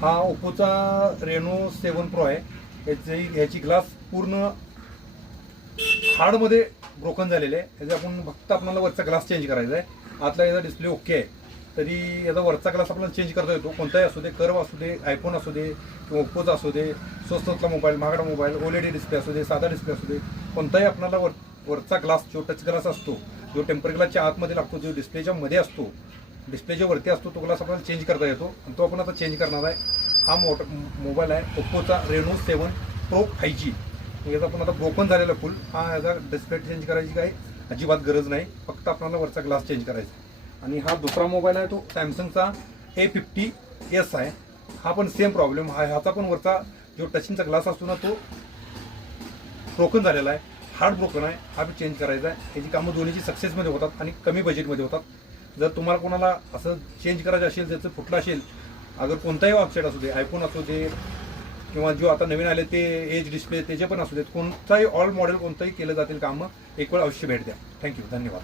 हा ओप्पोचा Reno 7 pro आहे। ह्याची ग्लास पूर्ण हार्डमध्ये ब्रोकन झालेले आहे। याचा आपण फक्त आपल्याला वरचा ग्लास चेंज करायचा आहे। आतला याचा डिस्प्ले ओके आहे, तरी याचा वरचा ग्लास आपल्याला चेंज करता येतो। कोणताही असू दे, कर्व असू दे, आयफोन असू दे किंवा ओप्पोचा असू दे, स्वस्तातला मोबाईल, महागडा मोबाईल, ओलेडी डिस्प्ले असू दे, साधा डिस्प्ले असू दे, कोणताही आपल्याला वरचा ग्लास जो टच ग्लास असतो, जो टेम्पर ग्लासच्या आतमध्ये लागतो, जो डिस्प्लेच्या मध्ये असतो, डिस्प्लेच्या वरती असतो, तो ग्लास आपल्याला चेंज करता येतो आणि तो आपण आता चेंज करणार आहे। हा मोबाईल आहे ओप्पोचा रेनो 7 प्रो 5G। याचा आपण आता ब्रोकन झालेला फुल हा याचा डिस्प्ले चेंज करायची काही अजिबात गरज नाही, फक्त आपल्याला वरचा ग्लास चेंज करायचा। आणि हा दुसरा मोबाईल आहे तो सॅमसंगचा A50s आहे। हा पण सेम प्रॉब्लेम आहे, ह्याचा पण वरचा जो टचिंगचा ग्लास असतो ना तो ब्रोकन झालेला आहे, हार्ड ब्रोकन आहे। हा बी चेंज करायचा आहे। याची कामं दोन्हीची सक्सेसमध्ये होतात आणि कमी बजेटमध्ये होतात। जर तुम्हाला कोणाला असं चेंज करायचं असेल, त्याचं फुटलं असेल, अगर कोणताही वेबसाईट असू दे, आयफोन असू दे किंवा जो आता नवीन आले ते एज डिस्प्ले त्याचे पण असू देत, कोणताही ऑल मॉडेल कोणताही केलं जातील कामं, एक वेळ अवश्य भेट द्या। थँक्यू, धन्यवाद।